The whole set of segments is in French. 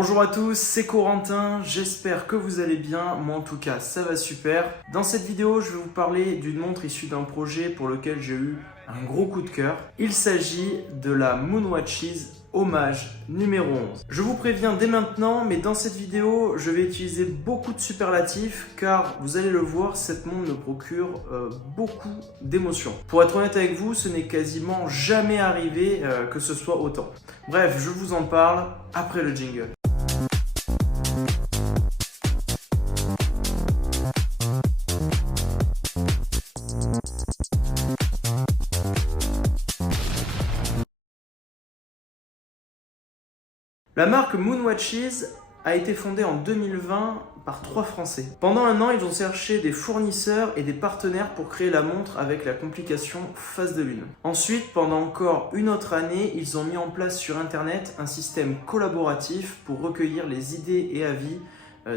Bonjour à tous, c'est Corentin, j'espère que vous allez bien, moi en tout cas ça va super. Dans cette vidéo je vais vous parler d'une montre issue d'un projet pour lequel j'ai eu un gros coup de cœur. Il s'agit de la Moonwatches Hommage numéro 11. Je vous préviens dès maintenant, mais dans cette vidéo je vais utiliser beaucoup de superlatifs car vous allez le voir, cette montre me procure beaucoup d'émotions. Pour être honnête avec vous, ce n'est quasiment jamais arrivé que ce soit autant. Bref, je vous en parle après le jingle. La marque Moonwatches a été fondée en 2020 par 3 Français. Pendant un an, ils ont cherché des fournisseurs et des partenaires pour créer la montre avec la complication phase de lune. Ensuite, pendant encore une autre année, ils ont mis en place sur Internet un système collaboratif pour recueillir les idées et avis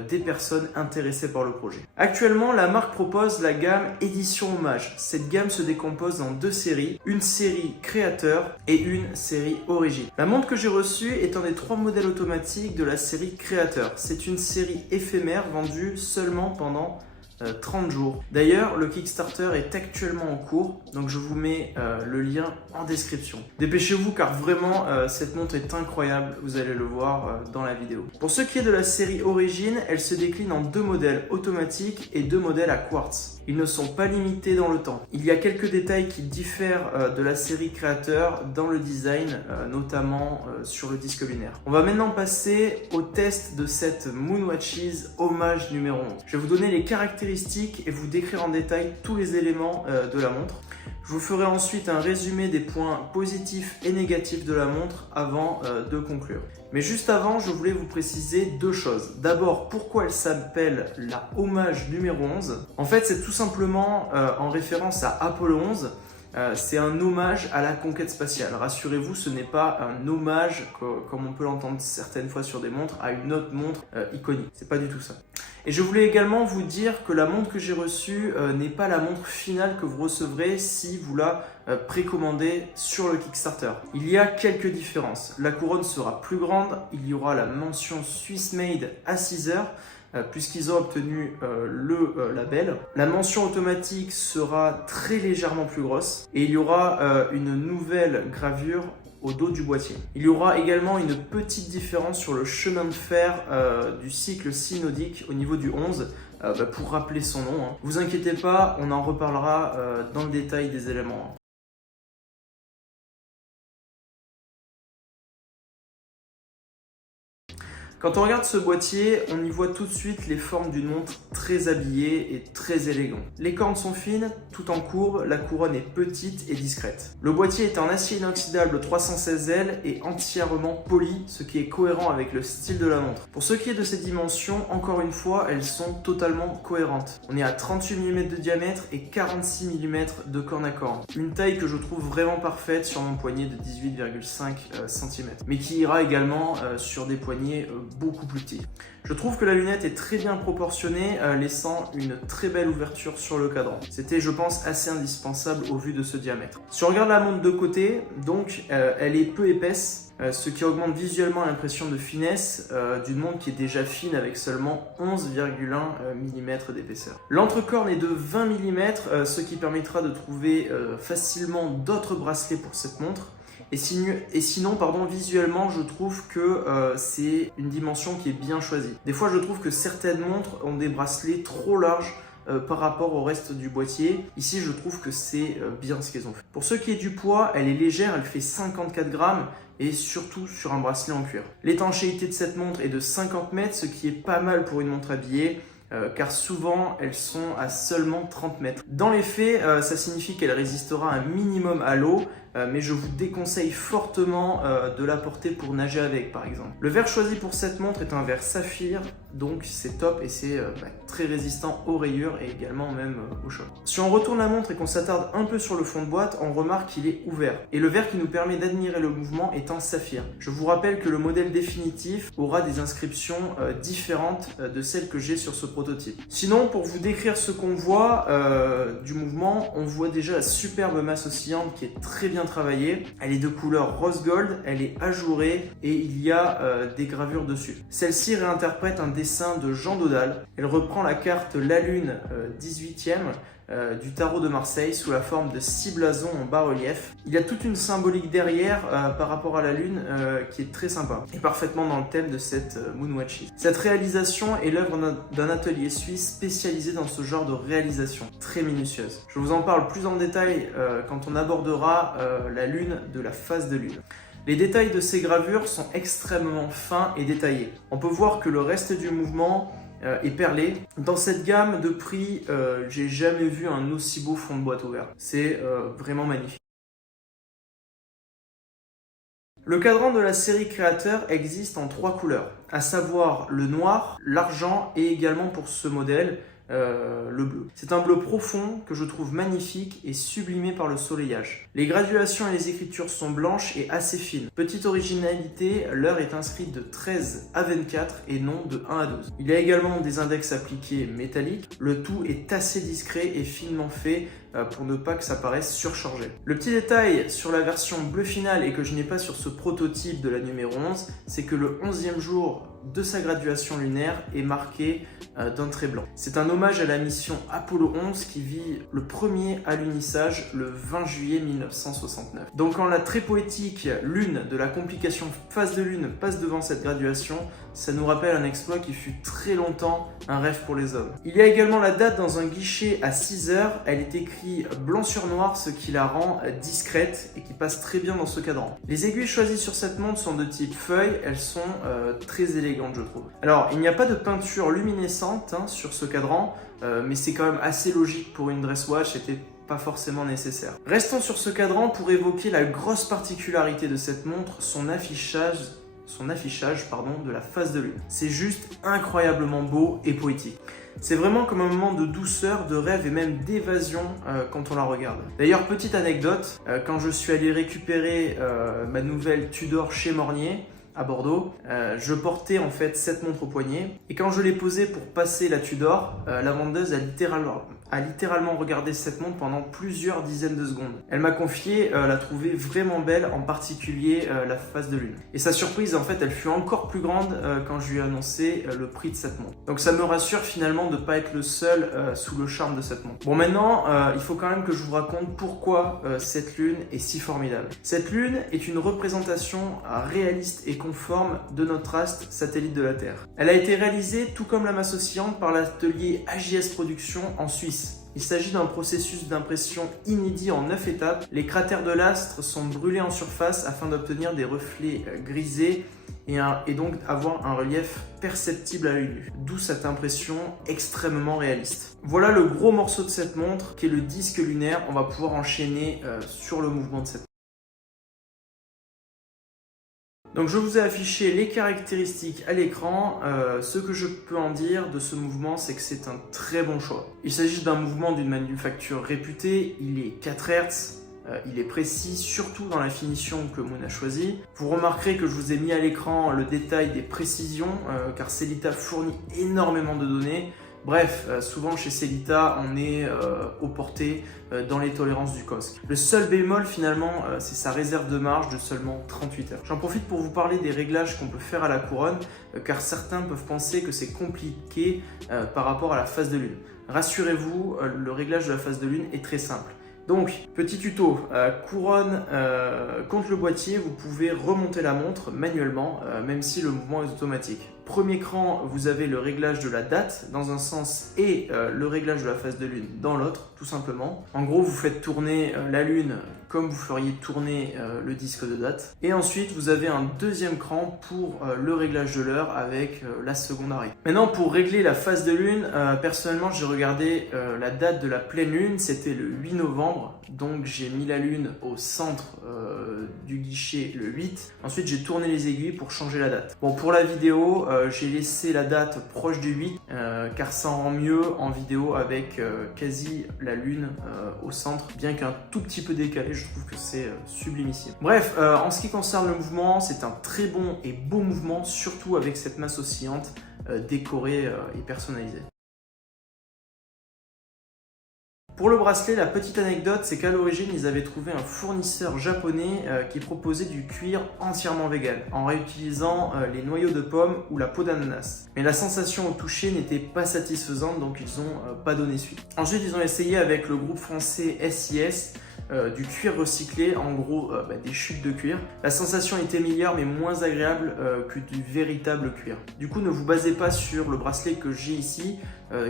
des personnes intéressées par le projet. Actuellement, la marque propose la gamme Édition Hommage. Cette gamme se décompose en 2 séries, une série créateur et une série origine. La montre que j'ai reçue est un des 3 modèles automatiques de la série créateur. C'est une série éphémère vendue seulement pendant 30 jours. D'ailleurs, le Kickstarter est actuellement en cours, donc je vous mets le lien en description. Dépêchez-vous car vraiment cette montre est incroyable, vous allez le voir dans la vidéo. Pour ce qui est de la série origine, elle se décline en 2 modèles automatiques et 2 modèles à quartz. Ils ne sont pas limités dans le temps. Il y a quelques détails qui diffèrent de la série créateur dans le design, notamment sur le disque lunaire. On va maintenant passer au test de cette Moonwatches Hommage numéro 11. Je vais vous donner les caractéristiques et vous décrire en détail tous les éléments de la montre. Je vous ferai ensuite un résumé des points positifs et négatifs de la montre avant de conclure. Mais juste avant, je voulais vous préciser 2 choses. D'abord, pourquoi elle s'appelle la Hommage numéro 11. En fait, c'est tout simplement en référence à Apollo 11. C'est un hommage à la conquête spatiale. Rassurez-vous, ce n'est pas un hommage, comme on peut l'entendre certaines fois sur des montres, à une autre montre iconique. C'est pas du tout ça. Et je voulais également vous dire que la montre que j'ai reçue n'est pas la montre finale que vous recevrez si vous la précommandez sur le Kickstarter. Il y a quelques différences. La couronne sera plus grande, il y aura la mention Swiss Made à 6 heures, puisqu'ils ont obtenu le label. La mention automatique sera très légèrement plus grosse et il y aura une nouvelle gravure au dos du boîtier. Il y aura également une petite différence sur le chemin de fer du cycle synodique au niveau du 11, pour rappeler son nom. Vous inquiétez pas, on en reparlera dans le détail des éléments. Quand on regarde ce boîtier, on y voit tout de suite les formes d'une montre très habillée et très élégante. Les cornes sont fines, tout en courbe, la couronne est petite et discrète. Le boîtier est en acier inoxydable 316L et entièrement poli, ce qui est cohérent avec le style de la montre. Pour ce qui est de ses dimensions, encore une fois, elles sont totalement cohérentes. On est à 38 mm de diamètre et 46 mm de corne à corne. Une taille que je trouve vraiment parfaite sur mon poignet de 18,5 cm, mais qui ira également sur des poignets beaucoup plus petits. Je trouve que la lunette est très bien proportionnée, laissant une très belle ouverture sur le cadran. C'était, je pense, assez indispensable au vu de ce diamètre. Si on regarde la montre de côté, donc elle est peu épaisse, ce qui augmente visuellement l'impression de finesse d'une montre qui est déjà fine avec seulement 11,1 mm d'épaisseur. L'entrecorne est de 20 mm, ce qui permettra de trouver facilement d'autres bracelets pour cette montre. Et sinon, visuellement, je trouve que c'est une dimension qui est bien choisie. Des fois, je trouve que certaines montres ont des bracelets trop larges par rapport au reste du boîtier. Ici, je trouve que c'est bien ce qu'ils ont fait. Pour ce qui est du poids, elle est légère, elle fait 54 grammes et surtout sur un bracelet en cuir. L'étanchéité de cette montre est de 50 mètres, ce qui est pas mal pour une montre habillée. Car souvent elles sont à seulement 30 mètres. Dans les faits, ça signifie qu'elle résistera un minimum à l'eau, mais je vous déconseille fortement de la porter pour nager avec par exemple. Le verre choisi pour cette montre est un verre saphir, donc c'est top et c'est très résistant aux rayures et également même au choc. Si on retourne la montre et qu'on s'attarde un peu sur le fond de boîte, on remarque qu'il est ouvert. Et le verre qui nous permet d'admirer le mouvement est en saphir. Je vous rappelle que le modèle définitif aura des inscriptions différentes de celles que j'ai sur ce prototype. Sinon, pour vous décrire ce qu'on voit du mouvement, on voit déjà la superbe masse oscillante qui est très bien bien travaillée. Elle est de couleur rose gold, elle est ajourée et il y a des gravures dessus. Celle-ci réinterprète un dessin de Jean Dodal. Elle reprend la carte La Lune 18e du tarot de Marseille sous la forme de 6 blasons en bas-relief. Il y a toute une symbolique derrière par rapport à la Lune qui est très sympa et parfaitement dans le thème de cette Moon Watches. Cette réalisation est l'œuvre d'un atelier suisse spécialisé dans ce genre de réalisation, très minutieuse. Je vous en parle plus en détail quand on abordera la Lune de la phase de Lune. Les détails de ces gravures sont extrêmement fins et détaillés. On peut voir que le reste du mouvement est perlé. Dans cette gamme de prix, j'ai jamais vu un aussi beau fond de boîte ouvert. C'est vraiment magnifique. Le cadran de la série Créateur existe en 3 couleurs, à savoir le noir, l'argent et également pour ce modèle, le bleu. C'est un bleu profond que je trouve magnifique et sublimé par le soleillage. Les graduations et les écritures sont blanches et assez fines. Petite originalité, l'heure est inscrite de 13 à 24 et non de 1 à 12. Il y a également des index appliqués métalliques. Le tout est assez discret et finement fait pour ne pas que ça paraisse surchargé. Le petit détail sur la version bleu finale et que je n'ai pas sur ce prototype de la numéro 11, c'est que le 11e jour de sa graduation lunaire est marqué d'un trait blanc. C'est un hommage à la mission Apollo 11 qui vit le premier alunissage le 20 juillet 1969. Donc quand la très poétique lune de la complication phase de lune passe devant cette graduation, ça nous rappelle un exploit qui fut très longtemps un rêve pour les hommes. Il y a également la date dans un guichet à 6 heures. Elle est écrite blanc sur noir, ce qui la rend discrète et qui passe très bien dans ce cadran. Les aiguilles choisies sur cette montre sont de type feuille. Elles sont très élégantes, je trouve. Alors, il n'y a pas de peinture luminescente sur ce cadran, mais c'est quand même assez logique pour une dress watch. C'était pas forcément nécessaire. Restons sur ce cadran pour évoquer la grosse particularité de cette montre, son affichage de la phase de lune. C'est juste incroyablement beau et poétique. C'est vraiment comme un moment de douceur, de rêve et même d'évasion quand on la regarde. D'ailleurs, petite anecdote, quand je suis allé récupérer ma nouvelle Tudor chez Mornier, à Bordeaux, je portais en fait cette montre au poignet et quand je l'ai posée pour passer la Tudor, la vendeuse a littéralement regardé cette montre pendant plusieurs dizaines de secondes. Elle m'a confié la trouver vraiment belle, en particulier la phase de lune. Et sa surprise en fait elle fut encore plus grande quand je lui ai annoncé le prix de cette montre. Donc ça me rassure finalement de ne pas être le seul sous le charme de cette montre. Bon maintenant, il faut quand même que je vous raconte pourquoi cette lune est si formidable. Cette lune est une représentation réaliste et conforme de notre astre satellite de la Terre. Elle a été réalisée, tout comme la masse oscillante, par l'atelier AJS Productions en Suisse. Il s'agit d'un processus d'impression inédit en 9 étapes. Les cratères de l'astre sont brûlés en surface afin d'obtenir des reflets grisés et donc avoir un relief perceptible à l'œil nu. D'où cette impression extrêmement réaliste. Voilà le gros morceau de cette montre qui est le disque lunaire. On va pouvoir enchaîner sur le mouvement de cette montre. Donc je vous ai affiché les caractéristiques à l'écran. Ce que je peux en dire de ce mouvement, c'est que c'est un très bon choix. Il s'agit d'un mouvement d'une manufacture réputée, il est 4 Hz, il est précis, surtout dans la finition que Moon a choisie. Vous remarquerez que je vous ai mis à l'écran le détail des précisions, car Sellita fournit énormément de données. Bref, souvent chez Sellita, on est aux portées dans les tolérances du COSC. Le seul bémol finalement, c'est sa réserve de marge de seulement 38 heures. J'en profite pour vous parler des réglages qu'on peut faire à la couronne, car certains peuvent penser que c'est compliqué par rapport à la phase de lune. Rassurez-vous, le réglage de la phase de lune est très simple. Donc, petit tuto, couronne contre le boîtier, vous pouvez remonter la montre manuellement, même si le mouvement est automatique. Premier cran, vous avez le réglage de la date dans un sens et le réglage de la phase de lune dans l'autre, tout simplement. En gros, vous faites tourner la lune comme vous feriez tourner le disque de date. Et ensuite, vous avez un deuxième cran pour le réglage de l'heure avec la seconde arrêt. Maintenant, pour régler la phase de lune, personnellement, j'ai regardé la date de la pleine lune, c'était le 8 novembre. Donc, j'ai mis la lune au centre du guichet le 8. Ensuite, j'ai tourné les aiguilles pour changer la date. Bon, pour la vidéo, j'ai laissé la date proche du 8 car ça rend mieux en vidéo avec quasi la lune au centre, bien qu'un tout petit peu décalé. Je trouve que c'est sublimissime. Bref, en ce qui concerne le mouvement, c'est un très bon et beau mouvement, surtout avec cette masse oscillante décorée et personnalisée. Pour le bracelet, la petite anecdote, c'est qu'à l'origine, ils avaient trouvé un fournisseur japonais qui proposait du cuir entièrement vegan, en réutilisant les noyaux de pommes ou la peau d'ananas. Mais la sensation au toucher n'était pas satisfaisante, donc ils n'ont pas donné suite. Ensuite, ils ont essayé avec le groupe français SIS, du cuir recyclé, en gros des chutes de cuir. La sensation était meilleure mais moins agréable que du véritable cuir. Du coup, ne vous basez pas sur le bracelet que j'ai ici,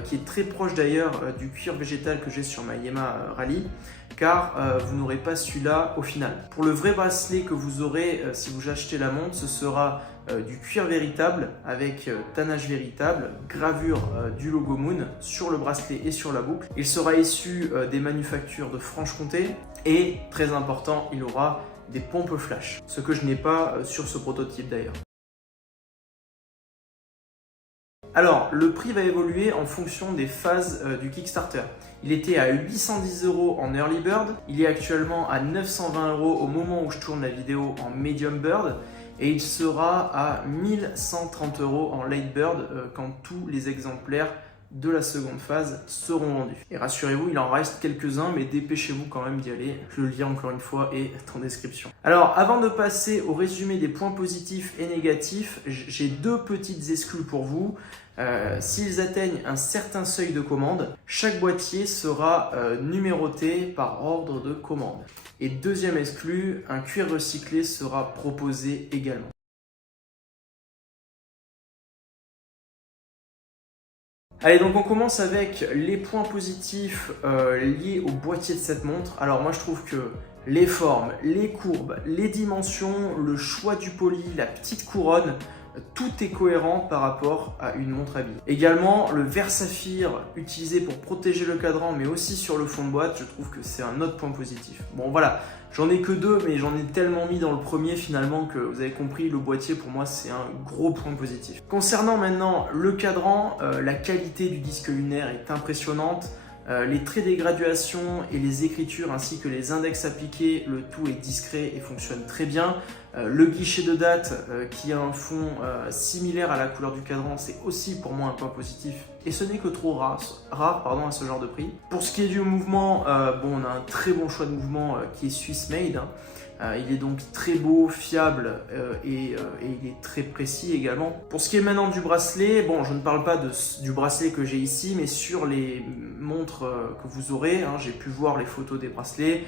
qui est très proche d'ailleurs du cuir végétal que j'ai sur ma Yema Rally, car vous n'aurez pas celui-là au final. Pour le vrai bracelet que vous aurez si vous achetez la montre, ce sera du cuir véritable avec tannage véritable, gravure du logo Moon sur le bracelet et sur la boucle. Il sera issu des manufactures de Franche-Comté et, très important, il aura des pompes flash, ce que je n'ai pas sur ce prototype d'ailleurs. Alors, le prix va évoluer en fonction des phases du Kickstarter. Il était à 810 € en Early Bird, il est actuellement à 920 € au moment où je tourne la vidéo en Medium Bird, et il sera à 1130 € en Late Bird quand tous les exemplaires de la seconde phase seront vendus. Et rassurez-vous, il en reste quelques-uns, mais dépêchez-vous quand même d'y aller. Le lien, encore une fois, est en description. Alors, avant de passer au résumé des points positifs et négatifs, j'ai deux petites exclus pour vous. S'ils atteignent un certain seuil de commande, chaque boîtier sera numéroté par ordre de commande. Et deuxième exclu, un cuir recyclé sera proposé également. Allez, donc on commence avec les points positifs liés au boîtier de cette montre. Alors moi je trouve que les formes, les courbes, les dimensions, le choix du poli, la petite couronne, tout est cohérent par rapport à une montre à billes. Également, le verre saphir utilisé pour protéger le cadran, mais aussi sur le fond de boîte, je trouve que c'est un autre point positif. Bon voilà, j'en ai que deux, mais j'en ai tellement mis dans le premier finalement que vous avez compris, le boîtier pour moi c'est un gros point positif. Concernant maintenant le cadran, la qualité du disque lunaire est impressionnante. Les traits des graduations et les écritures ainsi que les index appliqués, le tout est discret et fonctionne très bien. Le guichet de date qui a un fond similaire à la couleur du cadran, c'est aussi pour moi un point positif et ce n'est que trop rare à ce genre de prix. Pour ce qui est du mouvement, bon, on a un très bon choix de mouvement qui est Swiss made. Il est donc très beau, fiable et il est très précis également. Pour ce qui est maintenant du bracelet, bon, je ne parle pas du bracelet que j'ai ici, mais sur les montres que vous aurez, hein, j'ai pu voir les photos des bracelets.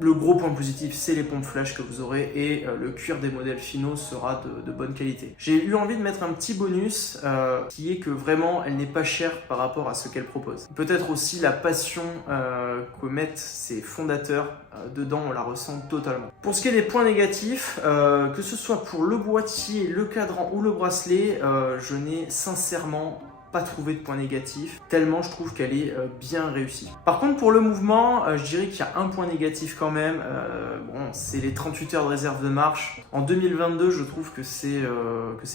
Le gros point positif, c'est les pompes flash que vous aurez et le cuir des modèles finaux sera de bonne qualité. J'ai eu envie de mettre un petit bonus qui est que vraiment, elle n'est pas chère par rapport à ce qu'elle propose. Peut-être aussi la passion que mettent ses fondateurs dedans, on la ressent totalement. Pour ce qui est des points négatifs, que ce soit pour le boîtier, le cadran ou le bracelet, je n'ai sincèrement pas trouvé de points négatifs, tellement je trouve qu'elle est bien réussie. Par contre, pour le mouvement, je dirais qu'il y a un point négatif quand même, bon, c'est les 38 heures de réserve de marche. En 2022, je trouve que c'est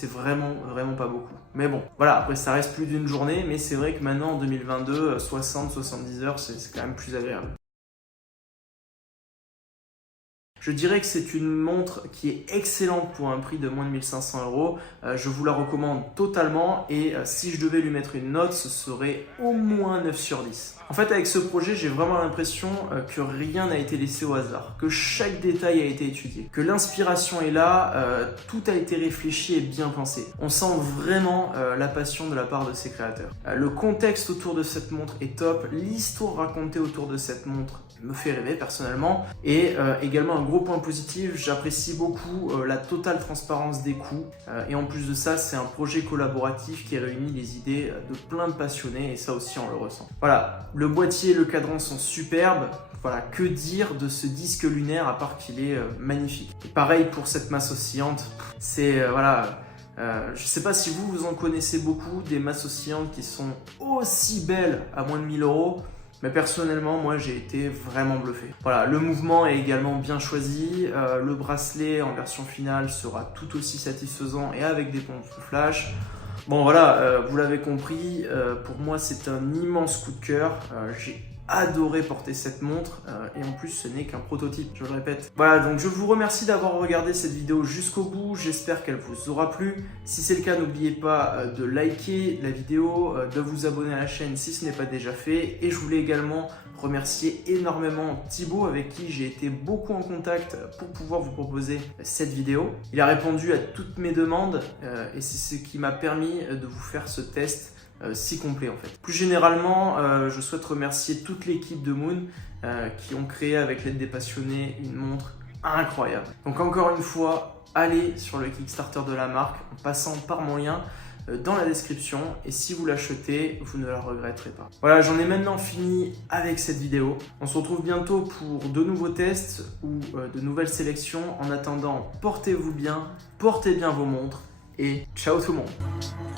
vraiment pas beaucoup. Mais bon, voilà, après ça reste plus d'une journée, mais c'est vrai que maintenant en 2022, 60-70 heures, c'est quand même plus agréable. Je dirais que c'est une montre qui est excellente pour un prix de moins de 1500 €. Je vous la recommande totalement et si je devais lui mettre une note, ce serait au moins 9 sur 10. En fait, avec ce projet, j'ai vraiment l'impression que rien n'a été laissé au hasard, que chaque détail a été étudié, que l'inspiration est là, tout a été réfléchi et bien pensé. On sent vraiment la passion de la part de ses créateurs. Le contexte autour de cette montre est top, l'histoire racontée autour de cette montre me fait rêver personnellement et également un gros point positif, j'apprécie beaucoup la totale transparence des coûts et en plus de ça c'est un projet collaboratif qui réunit les idées de plein de passionnés et ça aussi on le ressent. Voilà, le boîtier et le cadran sont superbes. Voilà, que dire de ce disque lunaire à part qu'il est magnifique. Et pareil pour cette masse oscillante, c'est voilà. Je sais pas si vous en connaissez beaucoup des masses oscillantes qui sont aussi belles à moins de 1000 €. Mais personnellement, moi j'ai été vraiment bluffé. Voilà, le mouvement est également bien choisi. Le bracelet en version finale sera tout aussi satisfaisant et avec des pompes flash. Bon voilà, vous l'avez compris, pour moi c'est un immense coup de cœur. J'ai adoré porter cette montre et en plus ce n'est qu'un prototype, je le répète. Voilà, donc je vous remercie d'avoir regardé cette vidéo jusqu'au bout, j'espère qu'elle vous aura plu. Si c'est le cas, n'oubliez pas de liker la vidéo, de vous abonner à la chaîne si ce n'est pas déjà fait, et je voulais également remercier énormément Thibaut avec qui j'ai été beaucoup en contact pour pouvoir vous proposer cette vidéo. Il a répondu à toutes mes demandes et c'est ce qui m'a permis de vous faire ce test si complet en fait. Plus généralement, je souhaite remercier toute l'équipe de Moon qui ont créé avec l'aide des passionnés une montre incroyable. Donc encore une fois, allez sur le Kickstarter de la marque en passant par mon lien dans la description, et si vous l'achetez, vous ne la regretterez pas. Voilà, j'en ai maintenant fini avec cette vidéo. On se retrouve bientôt pour de nouveaux tests ou de nouvelles sélections. En attendant, portez-vous bien, portez bien vos montres et ciao tout le monde.